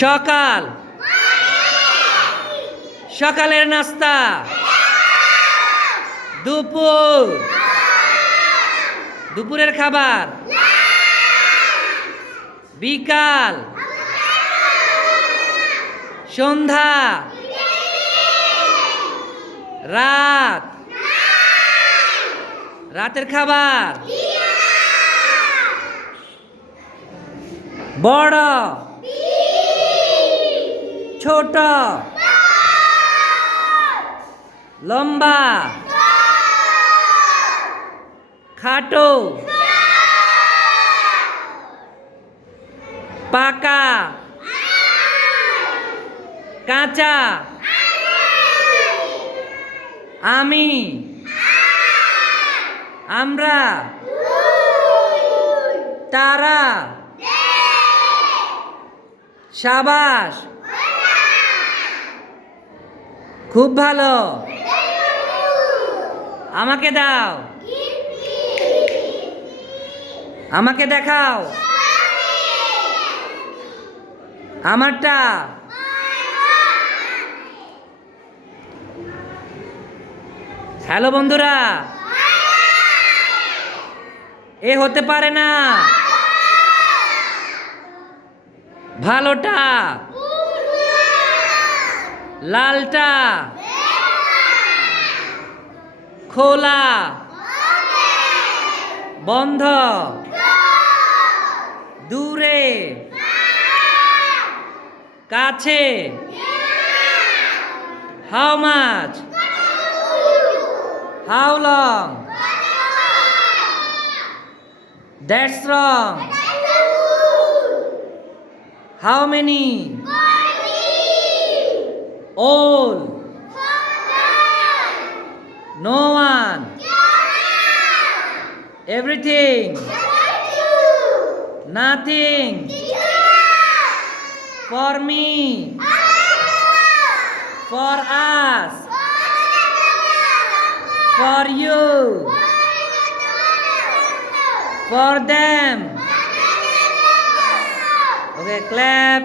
সকাল, সকালের নাস্তা। দুপুর, দুপুরের খাবার। বিকাল, সন্ধ্যা। রাত, রাতের খাবার। বড়, ছোট, লম্বা, খাটো, পাকা, কাঁচা। আমি, আমরা, তারা। সাবাস, খুব ভালো। আমাকে দাও, আমাকে দেখাও। আমারটা। হ্যালো বন্ধুরা, এ হতে পারে না। ভালোটা, লালটা, খোলা, বন্ধ, দূরে, কাছে। How much, how long, that's wrong, how many, all, no one, everything, nothing, for me, for us, for you, for them. Okay, clap.